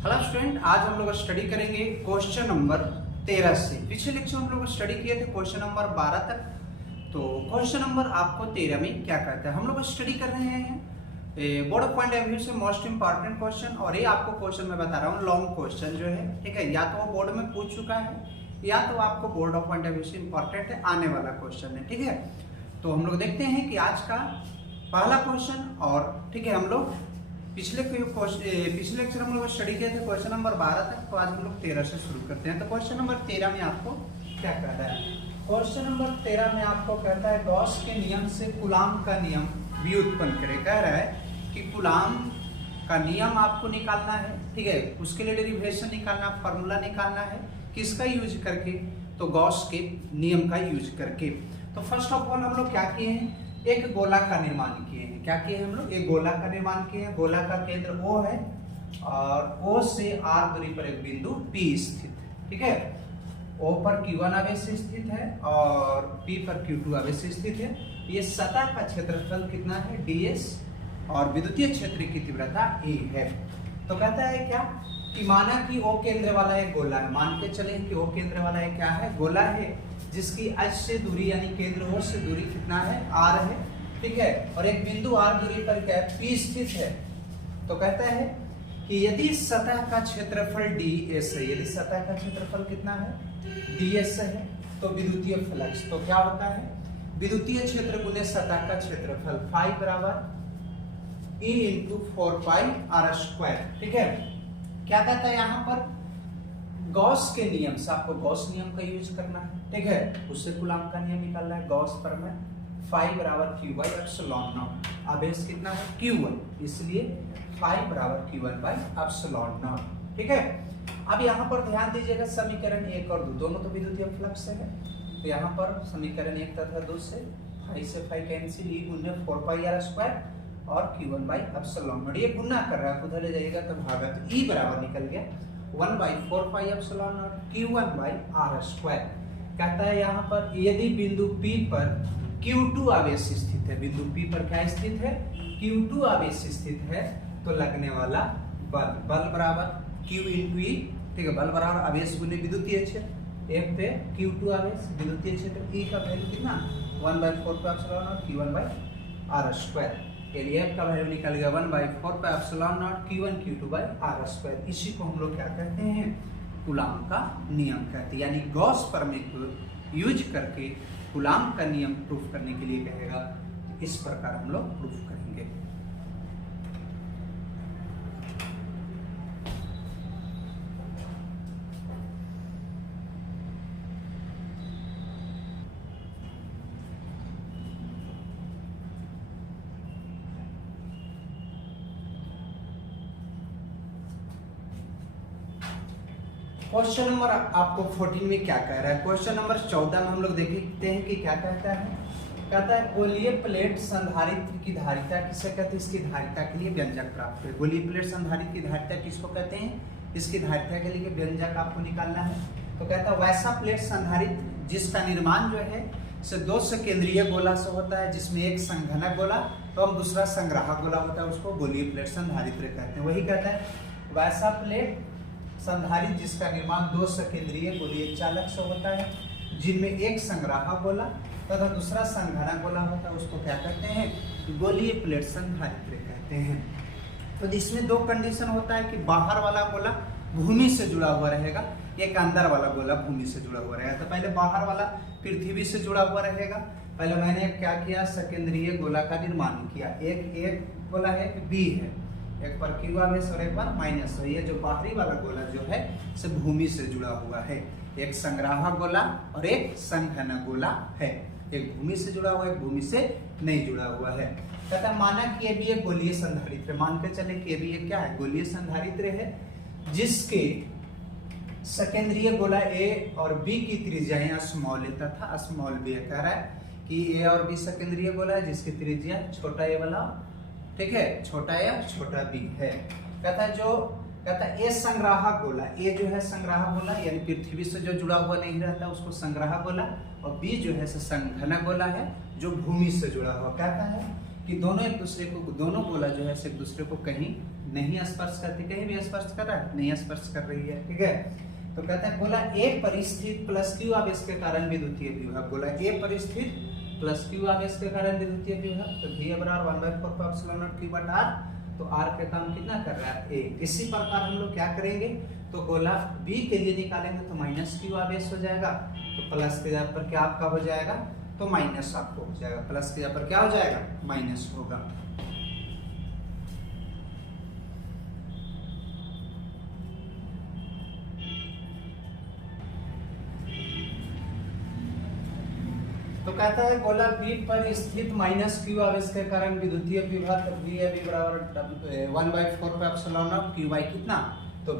Hello student, आज हम लोग स्टडी करेंगे क्वेश्चन नंबर 13 से। पिछले लेक्चर हम लोग स्टडी किए थे क्वेश्चन नंबर 12 तक। तो क्वेश्चन नंबर आपको 13 में क्या कहता है, हम लोग स्टडी कर रहे हैं board of point of view से मोस्ट इंपॉर्टेंट क्वेश्चन। और ये आपको क्वेश्चन मैं बता रहा हूँ लॉन्ग क्वेश्चन जो है, ठीक है, या तो वो बोर्ड में पूछ चुका है या तो आपको board of point of view से इंपॉर्टेंट है आने वाला क्वेश्चन है, ठीक है। तो हम लोग देखते हैं कि आज का पहला क्वेश्चन, और ठीक है हम लोग पिछले लेक्चर हम लोग स्टडी किए थे क्वेश्चन नंबर 12 तक। तो आज हम लोग 13 से शुरू करते हैं। तो क्वेश्चन नंबर 13 में आपको क्या कहता है, क्वेश्चन नंबर 13 में आपको कहता है गॉस के नियम से कूलाम का नियम व्युत्पन्न करें। कह रहा है कि कूलाम का नियम आपको निकालना है, ठीक है, उसके लिए डेरिवेशन निकालना, फॉर्मूला निकालना है, किसका यूज करके, तो गॉस के नियम का यूज करके। तो फर्स्ट ऑफ ऑल हम लोग क्या किए हैं, एक गोला का निर्माण किए हैं। क्या किए हैं हम लोग, एक गोला का निर्माण किए हैं। गोला का केंद्र O है और O से R दूरी पर एक बिंदु P स्थित, ठीक है। O पर Q1 आवेश स्थित है और P पर Q2 आवेश स्थित है। ये सतह का क्षेत्रफल कितना है, ds, और विद्युतीय क्षेत्र की तीव्रता A है। तो कहता है क्या कि माना कि O केंद्र वाला एक गोला है। मान के चले कि O केंद्र वाला एक क्या है, गोला है, जिसकी H से दूरी यानी केंद्र O से दूरी कितना है, R है, ठीक है, और एक बिंदु R दूरी पर क्या है, P स्थित है। तो कहता है कि यदि सतह का क्षेत्रफल ds है, यदि सतह का क्षेत्रफल कितना है, ds है, तो विद्युतीय फ्लक्स तो क्या होता है, विद्युतीय क्षेत्र गुने सतह का क्षेत्रफल फाई बराबर E इंटू 4πr², ठीक है। क्या कहता है यहाँ पर, गॉस के नियम से आपको गॉस नियम का यूज करना है, ठीक है, उससे कूलाम का नियम निकालना है। गॉस पर में फाई बराबर Q बाई एप्सिलॉन नॉट, आवेश कितना है Q1, इसलिए फाई बराबर Q1 बाई एप्सिलॉन नॉट, ठीक है। अब यहाँ पर ध्यान दीजिएगा, समीकरण 1 और 2 दोनों तो विद्युतीय फ्लक्स है। तो यहाँ पर समीकरण 1 तथा 2 से फाई कैंसिल, E गुने 4πr² और Q1 बाई एप्सिलॉन नॉट, ये गुना कर रहा है, उधर ले जाइएगा तो भागा, तो E बराबर निकल गया 1/4πε0 Q1/r²। कहता है यहाँ पर यदि बिंदु P पर Q2 आवेश स्थित है, बिंदु P पर क्या स्थित है, Q2 आवेश स्थित है, तो लगने वाला बल बराबर Q इंटू E, ठीक है, बल बराबर आवेश गुने विद्युतीय क्षेत्र, एक पे Q2 आवेश, विद्युतीय क्षेत्र E का वैल्यू कितना 1/4πε0 Q1/r²। एफ का वैल्यू निकल गया 1/4πε0 Q1 Q2/r²। इसी को हम लोग क्या कहते हैं, कूलाम का नियम कहते हैं। यानी गॉस प्रमेय को यूज करके कूलाम का नियम प्रूफ करने के लिए कहेगा, इस प्रकार हम लोग प्रूफ करेंगे। क्वेश्चन नंबर आपको 14 में क्या कह रहा है, क्वेश्चन नंबर 14 में हम लोग देखते हैं कि क्या कहता है। कहता है गोलीय प्लेट संधारित्र की धारिता किसे कहते हैं, इसकी धारिता के लिए व्यंजक प्राप्त है। गोलीय प्लेट संधारित्र की धारिता किसको कहते हैं, इसकी धारिता के लिए व्यंजक आपको निकालना है। तो कहता है वैसा प्लेट संधारित्र जिसका निर्माण जो है से दो सकेंद्रीय गोला से होता है, जिसमें एक संघनक गोला तो हम दूसरा संग्राहक गोला होता है, उसको गोलीय प्लेट संधारित्र कहते हैं। वही कहता है वैसा प्लेट संधारित्र जिसका निर्माण दो सकेंद्रीय गोलीय चालक से होता है, जिनमें एक संग्राहक गोला तथा दूसरा संघनक गोला होता है, उसको क्या कहते हैं, गोलीय प्लेट संधारित्र कहते हैं। तो इसमें दो कंडीशन होता है कि बाहर वाला गोला भूमि से जुड़ा हुआ रहेगा, एक अंदर वाला गोला भूमि से जुड़ा हुआ रहेगा। तो पहले बाहर वाला पृथ्वी से जुड़ा हुआ रहेगा। पहले मैंने क्या किया, सकेंद्रीय गोला का निर्माण किया। एक गोला है बी है, एक पर Q आवेश और एक पर माइनस है। ये जो बाहरी वाला गोला जो है से भूमि से जुड़ा हुआ है, एक संग्राहक गोला और एक संघनक गोला है, एक भूमि से जुड़ा हुआ है, एक भूमि से नहीं जुड़ा हुआ है। कहता माना कि ये भी एक गोलीय संधारित्र, मान के चले कि ये भी एक क्या है, गोलीय संधारित्र है, जिसके सकेंद्रीय गोला A और B की त्रिज्या यहाँ स्मॉल ए तथा स्मॉल बी। कह रहा है कि A और B सकेंद्रीय गोला है जिसकी त्रिज्या छोटा ए वाला, ठीक है, छोटा ए छोटा बी है। कहता है ए संग्राहक गोला, ए जो है संग्राहक गोला यानी पृथ्वी से जो जुड़ा हुआ नहीं रहता उसको संग्राहक गोला, और बी जो है संघनक गोला है जो भूमि से जुड़ा हुआ। कहता है कि दोनों एक दूसरे को, दोनों गोला जो है एक दूसरे को कहीं नहीं स्पर्श करती, कहीं भी स्पर्श कर रहा है नहीं स्पर्श कर रही है, ठीक है। तो कहता है गोला ए पर स्थित प्लस क्यू आवेश के कारण विद्युतीय विभव, गोला ए पर स्थित प्लस क्यू आवेश के कारण विद्युतीय विभव, तो V बराबर 1/4 पाई एप्सिलॉन नॉट Q बटा R, तो R का काम कितना कर रहा है A। इसी प्रकार हम लोग क्या करेंगे, तो गोला B के लिए निकालेंगे तो माइनस Q आवेश हो जाएगा, तो प्लस के जगह पर क्या आपका हो जाएगा, तो माइनस आपको हो जाएगा, प्लस के जगह पर क्या हो जाएगा, माइनस होगा। तो कहता है गोला B पर स्थित माइनस Q आवेश के कारण विद्युतीय विभव, तो V बराबर 1/4 pi epsilon not Q by कितना, तो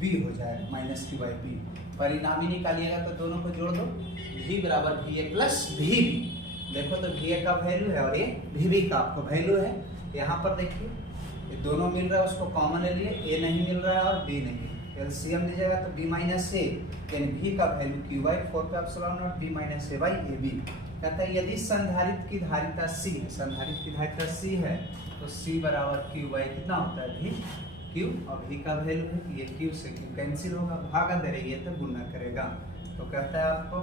B हो जाएगा माइनस Q बाई B। परिणामी निकालिएगा तो दोनों को जोड़ दो, V बराबर VA प्लस VB, देखो तो VA का वैल्यू है और ये VB का आपको वैल्यू है। यहाँ पर देखिए ये दोनों मिल रहा है, उसको कॉमन ले लिए, A नहीं मिल रहा है और B नहीं, एलसीएम लीजिएगा तो B माइनस A, यानी V का value Q by 4 pi epsilon not B minus A by AB। कहता है यदि संधारित्र की धारिता C, संधारित्र की धारिता C है तो C बराबर Q बाई कितना होता है V Q, और V का वैल्यू है कि ये Q से Q कैंसिल होगा, भागा करेंगे तो गुणा करेगा। तो कहता है आपको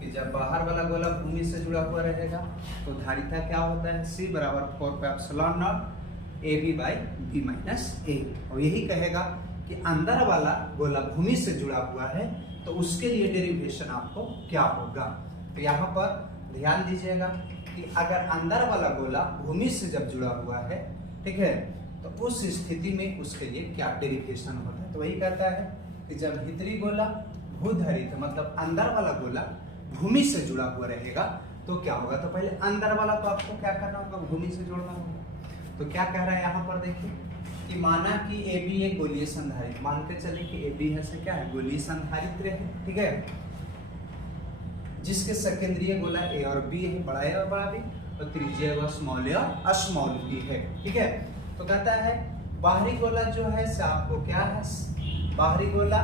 कि जब बाहर वाला गोला भूमि से जुड़ा हुआ रहेगा तो धारिता क्या होता है, C बराबर 4 pi epsilon not AB by B minus A। और यही कहेगा कि अंदर वाला गोला भूमि से जुड़ा हुआ है तो उसके लिए डेरिवेशन आपको क्या होगा। तो यहाँ पर ध्यान दीजिएगा कि अगर अंदर वाला गोला भूमि से जब जुड़ा हुआ है, ठीक है, तो उस स्थिति में उसके लिए क्या डेरिवेशन होता है। तो वही कहता है कि जब भीतरी गोला भूधरित मतलब अंदर वाला गोला भूमि से जुड़ा हुआ रहेगा तो क्या होगा, तो पहले अंदर वाला तो आपको क्या करना होगा, भूमि से जोड़ना होगा। तो क्या कह रहा है यहाँ पर देखिए कि माना कि AB एक गोलीय संधारित्र, मान के चले कि AB है से क्या है, गोलीय संधारित्र है, ठीक है, जिसके सकेंद्रीय गोला A और B है, बड़ा A और बड़ा B, और त्रिज्या वह स्मॉल A और स्मॉल B है, ठीक है। तो कहता है बाहरी गोला जो है से आपको क्या है, बाहरी गोला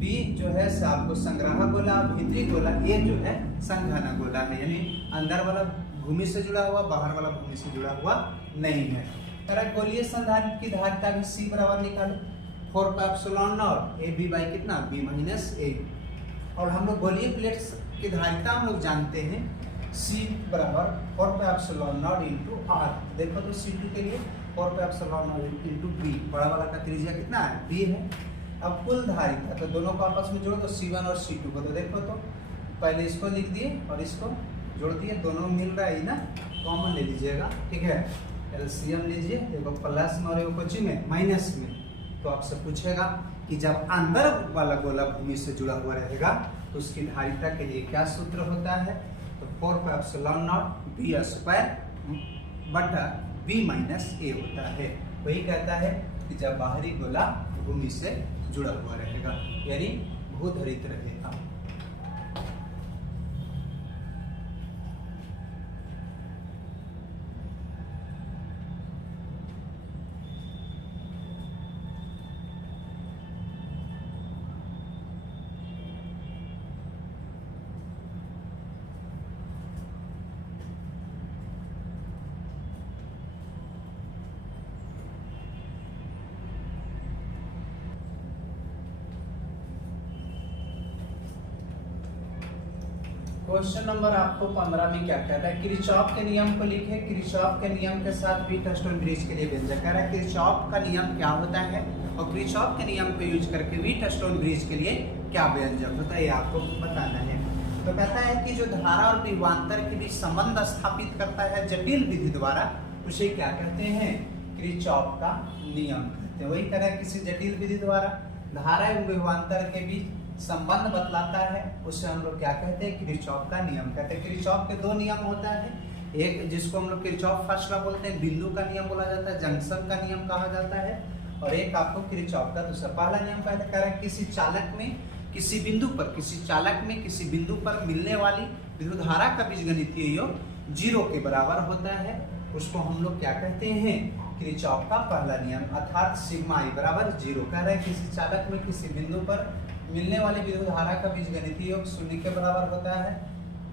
B जो है से आपको संग्राहक गोला, भीतरी गोला A जो है संघनक गोला है, यानी अंदर वाला भूमि से जुड़ा हुआ, बाहर वाला भूमि से जुड़ा हुआ नहीं है। गोलीय संधारित्र की धारिता भी C बराबर निकालो 4 pi epsilon not AB by कितना B माइनस A। और हम लोग गोलीय प्लेट्स की धारिता हम लोग जानते हैं C बराबर 4 pi epsilon not into R। देखो तो C2 के लिए 4 pi epsilon not into B, बड़ा वाला का त्रिज्या कितना है B है। अब कुल धारिता तो दोनों को आपस में जोड़ो तो C1 और C2 को, तो देखो तो पहले इसको लिख दिए और इसको जोड़ दिए, दोनों मिल रहा है ना, कॉमन ले लीजिएगा, ठीक है। एलसीएम लीजिए, देखो प्लस में और एगो में माइनस में, तो आपसे पूछेगा कि जब अंदर वाला गोला भूमि से जुड़ा हुआ रहेगा तो उसकी धारिता के लिए क्या सूत्र होता है, तो 4 pi epsilon not B square बटा B माइनस A होता है। वही कहता है कि जब बाहरी गोला भूमि से जुड़ा हुआ रहेगा यानी भूधरित रहेगा। क्वेश्चन नंबर आपको 15 में क्या कहता है, किरचॉफ के नियम को लिखे, किरचॉफ के नियम के साथ व्हीटस्टोन-ब्रिज के लिए व्यंजक। कह रहा है किरचॉफ का नियम क्या होता है और किरचॉफ के नियम को यूज करके व्हीटस्टोन-ब्रिज के लिए क्या व्यंजक होता है, ये आपको बताना है। तो कहता है कि जो धारा और विभवांतर के बीच संबंध स्थापित करता है जटिल विधि द्वारा, उसे क्या कहते हैं, किरचॉफ का नियम कहते हैं। वही कह रहा है किसी जटिल विधि द्वारा धारा एवं विभवांतर के बीच संबंध बतलाता है, उसे हम लोग क्या कहते हैं, किरचॉफ का नियम कहते हैं। किरचॉफ के दो नियम होता है, एक जिसको हम लोग किरचॉफ फर्स्ट लॉ बोलते हैं, बिंदु का नियम बोला जाता है, जंक्शन का नियम कहा जाता है, और एक आपको किरचॉफ का दूसरा। पहला नियम कहता है किसी चालक में किसी बिंदु पर, किसी चालक में किसी बिंदु पर मिलने वाली विद्युत धारा का बीजगणितीय योग 0 के बराबर होता है, उसको हम लोग क्या कहते हैं, किरचॉफ का पहला नियम, अर्थात सिग्मा I बराबर 0। कह रहे हैं किसी चालक में किसी बिंदु पर मिलने वाली विद्युत धारा का बीजगणितीय योग 0 के बराबर होता है,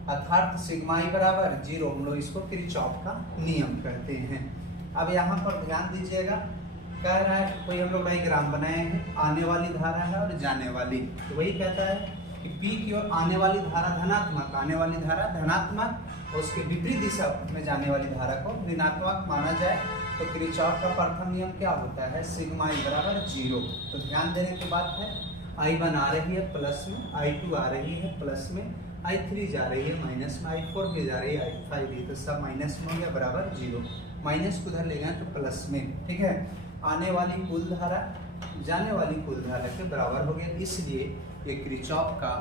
अर्थात सिग्मा आई बराबर 0, हम लोग इसको किरचॉफ का नियम कहते हैं। अब यहाँ पर ध्यान दीजिएगा, कह रहा है कोई हम लोग डायग्राम बनाए हैं, आने वाली धारा है और जाने वाली, तो वही कहता है कि P की ओर आने वाली धारा धनात्मक, आने वाली धारा धनात्मक, और उसके विपरीत दिशा में जाने वाली धारा को ऋणात्मक माना जाए तो किरचॉफ का प्रथम नियम क्या होता है, सिग्मा आई बराबर 0। तो ध्यान देने की बात है, I1 आ रही है प्लस में, I2 आ रही है प्लस में, I3 जा रही है माइनस में, I4 भी जा रही है, I5 भी, तो सब माइनस में हो गया बराबर 0। माइनस को उधर ले गए तो प्लस में, ठीक है। आने वाली कुल धारा जाने वाली कुल धारा के बराबर हो गया, इसलिए ये किरचॉफ का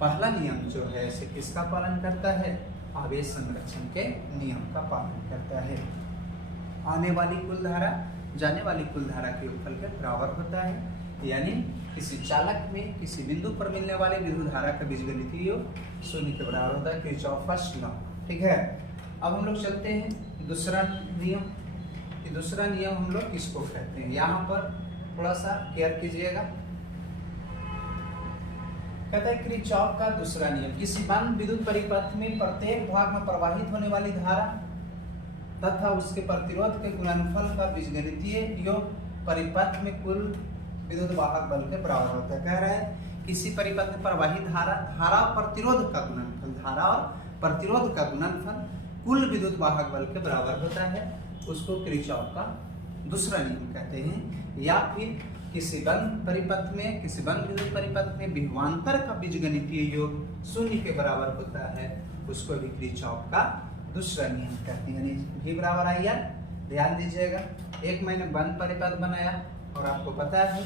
पहला नियम जो है इसे किसका पालन करता है, आवेश संरक्षण के नियम का पालन करता है। आने वाली कुल धारा जाने वाली कुल धारा के योगफल के बराबर होता है, यानी किसी चालक में किसी बिंदु पर मिलने वाले विद्युत धारा का बीजगणितीय योग 0 के बराबर होता है, किरचॉफ फर्स्ट लॉ, ठीक है। अब हम लोग चलते हैं दूसरा नियम। कि दूसरा नियम हम लोग किसको कहते हैं, यहाँ पर थोड़ा सा केयर कीजिएगा। कहता है किरचॉफ का दूसरा नियम, किसी बंद विद्युत परिपथ में प्रत्येक भाग में प्रवाहित होने वाली धारा तथा उसके प्रतिरोध के गुणनफल का बीजगणितीय योग परिपथ में कुल विद्युत वाहक बल के बराबर होता है। कह रहा है किसी परिपथ में प्रवाहित धारा और प्रतिरोध का गुणनफल, धारा और प्रतिरोध का गुणनफल कुल विद्युत वाहक बल के बराबर होता है, उसको किरचॉफ का दूसरा नियम कहते हैं। या फिर किसी बंद परिपथ में, किसी बंद विद्युत परिपथ में विभवांतर का बीजगणितीय योग 0 के बराबर होता है, उसको भी किरचॉफ का दूसरा नियम कहते हैं, यानी V बराबर आई आर। ध्यान दीजिएगा, एक मैंने बंद परिपथ बनाया और आपको पता है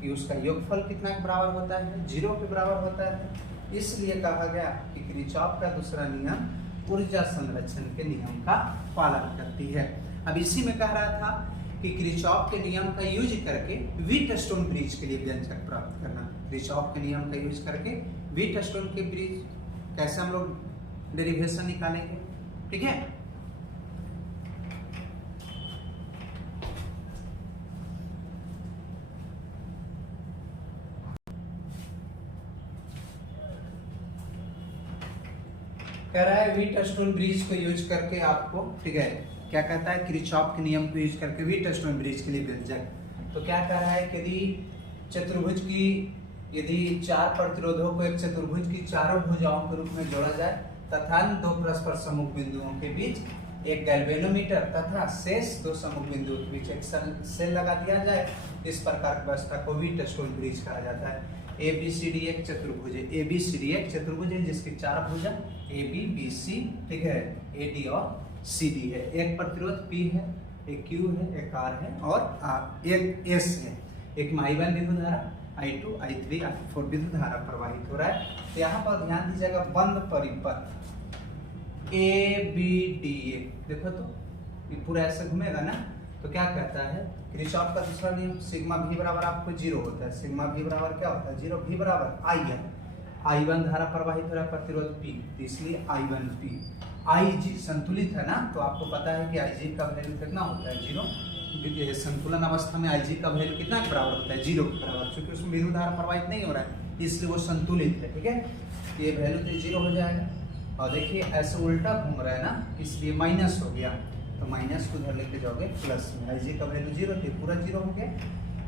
कि उसका योगफल कितना के बराबर होता है, 0 के बराबर होता है, इसलिए कहा गया कि किरचॉफ का दूसरा नियम ऊर्जा संरक्षण के नियम का पालन करती है। अब इसी में कह रहा था कि किरचॉफ के नियम का यूज करके व्हीटस्टोन ब्रिज के लिए व्यंजक प्राप्त करना। किरचॉफ के नियम का यूज करके व्हीटस्टोन के ब्रिज कैसे हम लोग डेरिवेशन निकालेंगे, ठीक है। कह रहा है व्हीटस्टोन ब्रिज को यूज करके आपको, ठीक है, क्या कहता है किरचॉफ के नियम को यूज करके व्हीटस्टोन ब्रिज के लिए व्यंजक। तो क्या कह रहा है कि यदि 4 प्रतिरोधों को एक चतुर्भुज की चारों भुजाओं के रूप में जोड़ा जाए तथा 2 परस्पर सम्मुख बिंदुओं के बीच एक गैल्वेनोमीटर तथा शेष 2 सम्मुख बिंदुओं के बीच एक सेल लगा दिया जाए, इस प्रकार की व्यवस्था को व्हीटस्टोन ब्रिज कहा जाता है। ABCD एक चतुर्भुज है, ABCD एक चतुर्भुज है जिसकी 4 भुजा AB BC, ठीक है, AD और CD है। एक प्रतिरोध P है, एक Q है, एक R है और एक S है। एक में I1 विद्युत धारा, I2 I3 I4 विद्युत धारा प्रवाहित हो रहा है। तो यहाँ पर ध्यान दीजिएगा, बंद परिपथ ABDA, देखो तो ये पूरा ऐसे घूमेगा ना, तो क्या कहता है किरचॉफ का दूसरा नियम, सिग्मा V बराबर आपको 0 होता है। सिग्मा V बराबर क्या होता है, 0। V बराबर I1 धारा प्रवाहित हो रहा है, प्रतिरोध P, इसलिए I1P। IG संतुलित है ना, तो आपको पता है कि IG का वैल्यू कितना होता है, 0। संतुलन अवस्था में IG का वैल्यू कितना के बराबर होता है, 0 के बराबर, क्योंकि उसमें विद्युत धारा प्रवाहित नहीं हो रहा है, इसलिए वो संतुलित है, ठीक है। ये वैल्यू तो 0 हो जाएगा। और देखिए ऐसे उल्टा घूम रहा है ना, इसलिए माइनस हो गया, तो माइनस को उधर लेके जाओगे प्लस में। IG का वैल्यू 0 थे, पूरा 0 हो गया।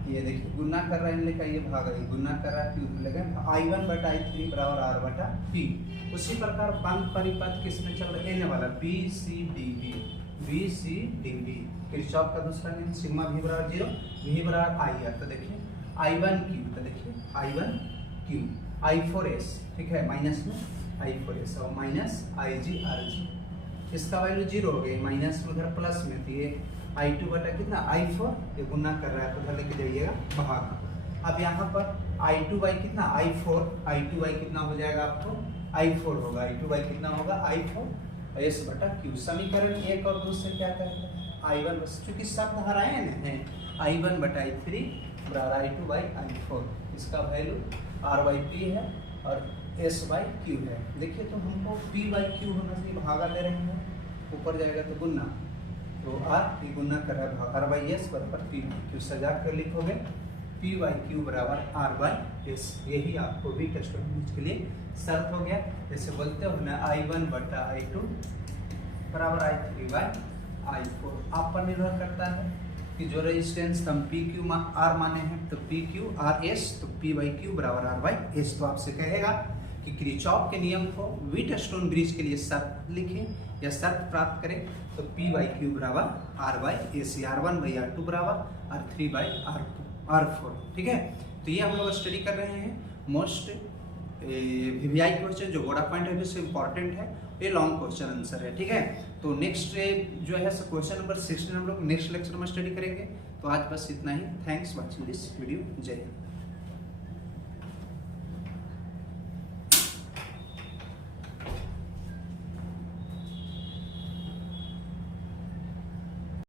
ये देखिए गुना कर रहा है, इनका ये भाग है, गुना कर रहा है, Q लगे I1 बटा I3 बराबर R बटा P। उसी प्रकार बंद परिपथ किसमें चल रहा है, वाला BCDB। किरचॉफ का दूसरा नियम, सिग्मा V बराबर 0, V बराबर IR। तो देखिए I1Q, तो देखिए I1Q, I4S, ठीक है, माइनस में I4S और माइनस IGRG, इसका वैल्यू 0 हो गई, माइनस में उधर प्लस में, तो ये I2 बटा कितना I4, ये गुना कर रहा है तो उधर लेके जाइएगा भाग। अब यहाँ पर I2 कितना I2 कितना हो जाएगा आपको, I4 होगा, I2 कितना होगा I4 S बटा Q। समीकरण 1 और 2 से क्या करेंगे, I1 चूंकि सब धाराएं हैं, I1 बटा I3 बराबर I2 I4, इसका वैल्यू R/P है और S/Q है। देखिए तो हमको P/Q होना चाहिए, भागा ले रहे हैं, ऊपर जाएगा तो गुना, तो R की गुना कर रहा है, R/S बराबर P/Q, सजा कर लिखोगे P/Q बराबर R/P। एस, यही आपको वी टेस्ट के लिए शर्त हो गया। जैसे बोलते हो ना I1 बटा I2 बराबर I3 बाई I4। आप पर निर्भर करता है कि जो रेजिस्टेंस हम पी क्यू आर माने हैं तो पी क्यू आर एस, तो पी बाई क्यू बराबर आर बाई एस। तो आपसे कहेगा कि किरचॉफ के नियम को व्हीटस्टोन ब्रिज के लिए शर्त लिखें या शर्त प्राप्त करें, तो पी बाई क्यू बराबर R by S, R1 by R2 बराबर R3 बाई R4। ठीक है, तो ये हम लोग स्टडी कर रहे हैं मोस्ट वीवीआई क्वेश्चन जो बोर्ड पॉइंट ऑफ व्यू से इंपॉर्टेंट है, ये लॉन्ग क्वेश्चन आंसर है। ठीक है, तो नेक्स्ट जो है क्वेश्चन नंबर 16 हम लोग नेक्स्ट लेक्चर में स्टडी करेंगे। तो आज बस इतना ही। Thanks watching this video. जय हिंद।